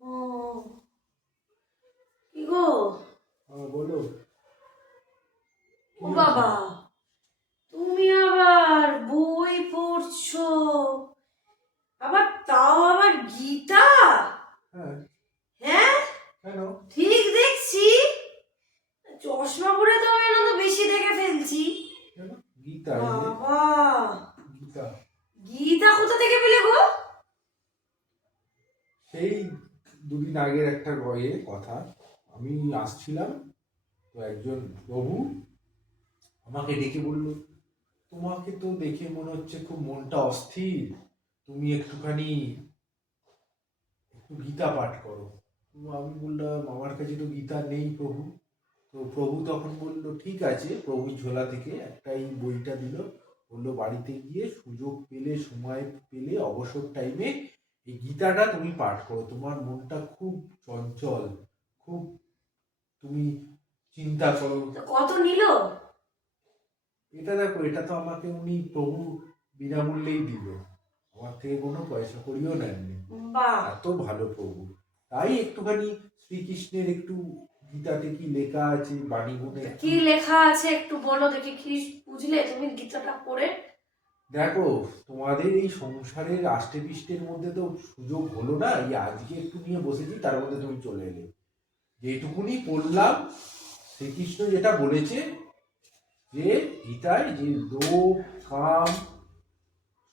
ও কি গো? বলো। ও বাবা, তুমি আবার বই পড়ছো? আবার তাও আবার গীতা? হ্যাঁ। হ্যাঁ, কেন? ঠিক দেখছি। চশমা পরে তো আমি না বেশি দেখে ফেলছি। কেন? গীতা, এই যে বাবা, গীতা। গীতা কোথা থেকে পেলে গো? সেই দুদিন আগের একটা কথা। আমি আসছিলাম, তো একজন প্রভু আমাকে ডেকে বলল, তোমাকে তো দেখে মনে হচ্ছে খুব মনটা অস্থির, তুমি একটু গীতা পাঠ করো। তো আমি বললাম, আমার কাছে তো গীতা নেই প্রভু। তো প্রভু তখন বলল, ঠিক আছে। প্রভু ঝোলা থেকে একটা এই বইটা দিল, বললো বাড়িতে গিয়ে সুযোগ পেলে, সময় পেলে, অবসর টাইমে এই গীতাটা তুমি পাঠ করো। তোমার মনটা খুব চঞ্চল, খুব, তুমি চিন্তা করো। তো কত নিল? এটা দেখো, এটা তো আমাকে উনি প্রভু বিনামূল্যেই দিল, আমার থেকে কোনো পয়সা করিও নেননি। বাহ, এত ভালো প্রভু। তাই একটুখানি শ্রীকৃষ্ণের একটু গীতাতে কি লেখা আছে, বাণীগুণে কি লেখা আছে একটু বলো দেখি, কি বুঝলে তুমি গীতাটা পড়ে? দেখো, তোমাদের এই সংসারের আষ্টে পৃষ্ঠের মধ্যে তো সুযোগ হলো না, এই আজকে একটু নিয়ে বসেছি, তার মধ্যে তুমি চলে এলে। যেটুকুনি পড়লাম, শ্রীকৃষ্ণ যেটা বলেছে, যে গীতায়, যে লোভ, কাম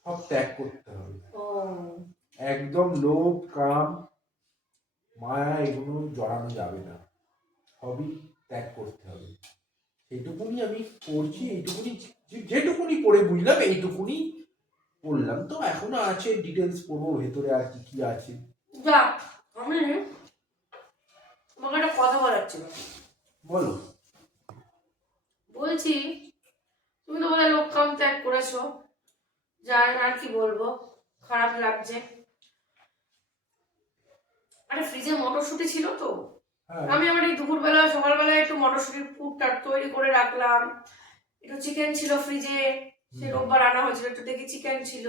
সব ত্যাগ করতে হবে। ও একদম লোভ, কাম, মায়া এগুলো জড়ানো যাবে না, সবই ত্যাগ করতে হবে। সেইটুকুনি আমি পড়ছি, এইটুকুনি যেটুকুনি পড়ে বুঝলাম, এইটুকুনি পড়লাম। তো এখনো আছে, ডিটেলস পড়বো ভেতরে আর কি কি আছে। যাক, আমি তোমাকে একটা কথা বলার ছিল। বলো। বলছি, তুমি তো বলে লোক কাম ত্যাগ করেছো, যার আর কি বলবো, খারাপ লাগছে। আরে ফ্রিজে মটরশুঁটি ছিল তো, হ্যাঁ। আমি আমার এই দুপুরবেলা সকালবেলায় একটু মটরশুঁটির পুরটা তৈরি করে রাখলাম। একটু চিকেন ছিল ফ্রিজে, সে রোববার আনা হয়েছিল, একটু দেখি চিকেন ছিল।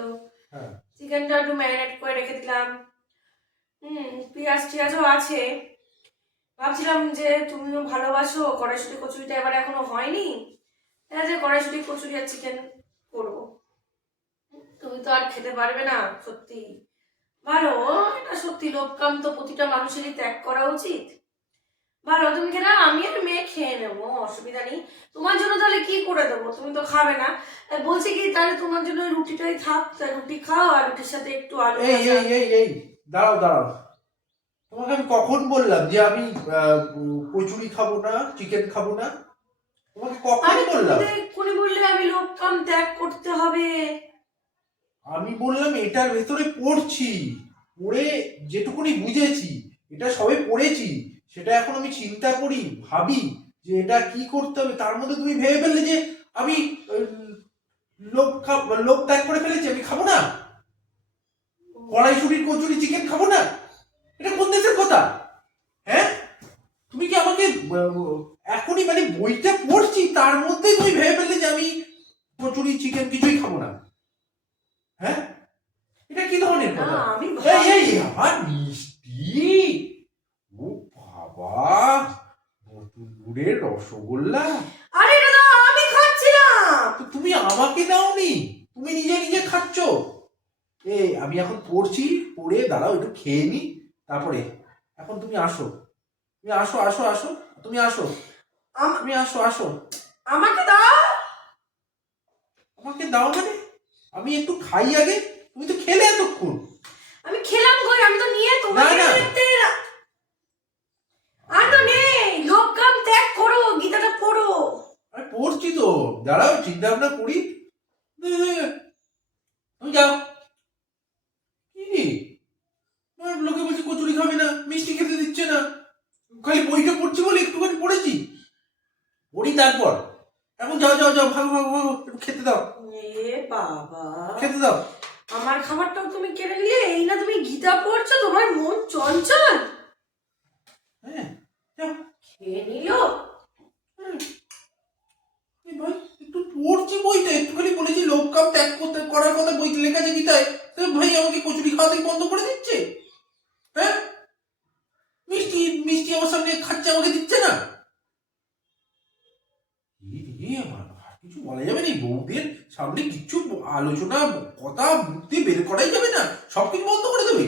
হ্যাঁ। চিকেনটা একটু ম্যারিনেট করে রেখে দিলাম। পেঁয়াজ টিয়াজও আছে। ভাবছিলাম যে তুমিও ভালোবাসো কড়াইশুঁটি কচুরিটা, এবার এখনো হয়নি, তাই যে কড়াইশুঁটি কচুরি আর চিকেন করবো। তুমি তো আর খেতে পারবে না, সত্যি ভালো। এটা সত্যি, লোভকাম তো প্রতিটা মানুষেরই ত্যাগ করা উচিত। ভালো, তুমি খেলে আমি আর মেয়ে খেয়ে নেবো, অসুবিধা নেই। তোমার জন্য তাহলে কি করে দেবো, তুমি তো খাবে না। বলছি কি, তাহলে তোমার জন্য ওই রুটিটাই থাক, তাই রুটি খাও, আর রুটির সাথে একটু আলু এই ভাজা। এই এই এই দাঁড়াও দাঁড়াও, তোমাকে আমি কখন বললাম যে আমি কচুরি খাবো না, চিকেন খাবো না? তোমাকে কখন আরে তুমি বললাম? তো এক্ষুনি বললে আমি লোভকাম ত্যাগ করতে হবে। আমি বললাম এটার ভেতরে পড়ছি, পড়ে যেটুকুনি বুঝেছি, এটা সবে পড়েছি, সেটা এখন আমি চিন্তা করি, ভাবি যে এটা কি করতে হবে। তার মধ্যে তুমি ভেবে ফেললে যে আমি লোভ ত্যাগ করে ফেলেছি, আমি খাবো না, কড়াইশুটির কচুরি চিকেন খাবো না। এটা কোন দেশের কথা? হ্যাঁ, তুমি কি আমাকে এখনই, মানে বইটা পড়ছি তার মধ্যেই তুমি ভেবে ফেললে যে আমি কচুরি চিকেন কিছুই খাবো না? হ্যাঁ, এটা কি ধরনের না, কথা? আমি এই এই ভাবছি। আমার মিষ্টি, ও বাবা, নতুন গুড়ের রসগোল্লা। আরে এটা তো আমি খাচ্ছিলাম। তো তুমি আমাকে দাওনি, তুমি নিজে নিজে খাচ্ছ। এই আমি এখন পড়ছি, পড়ে দাঁড়াও একটু খেয়ে নি, তারপরে এখন তুমি আসো, তুমি আসো আসো আসো, তুমি আসো, তুমি আসো আসো। আমাকে দাও। আমাকে দাও মানে? আমি একটু খাই আগে, তুমি তো খেলে এতক্ষণ। আমি খেলাম কই, আমি তো নিয়ে না তোমাকে না, দেখতে আর তো নেই। লোভকাম ত্যাগ করো, গীতাটা পড়ো। আমি পড়ছি তো, দাঁড়াও চিন্তা ভাবনা করি। তুমি যাও। কি লোকে বলছে কচুরি খাবে না, মিষ্টি খেতে দিচ্ছে না, খালি বইটা পড়ছি বলে একটুখানি পড়েছি, পড়ি তারপর। এখন যাও যাও যাও, ভাগো ভাগো ভাগো, একটু খেতে দাও, এ বাবা, খেতে দাও। আমার খাবারটাও তুমি কেড়ে নিলে। এই না তুমি গীতা পড়ছো, তোমার মন চঞ্চল। হ্যাঁ, যাও। খেয়ে নিল। হ্যাঁ, এই ভাই, একটু পড়ছি বইটা, একটুখানি বলেছি লোভ কাম ত্যাগ করতে করার কথা বইতে লেখা আছে গীতায়, তো ভাই আমাকে কচুরি খাওয়া থেকে বন্ধ করে দিচ্ছে। হ্যাঁ, আমার সামনে খাচ্ছে, আমাকে দিচ্ছে না। আর কিছু বলা যাবে না, বউদের সামনে কিচ্ছু আলোচনা কথা মুখ দিয়ে বের করাই যাবে না, সবকিছু বন্ধ করে দেবে।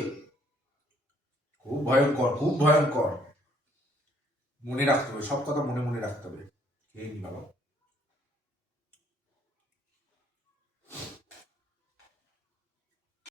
খুব ভয়ঙ্কর, খুব ভয়ঙ্কর। মনে রাখতে হবে, সব কথা মনে মনে রাখতে হবে। খেয়ে নি বাবা।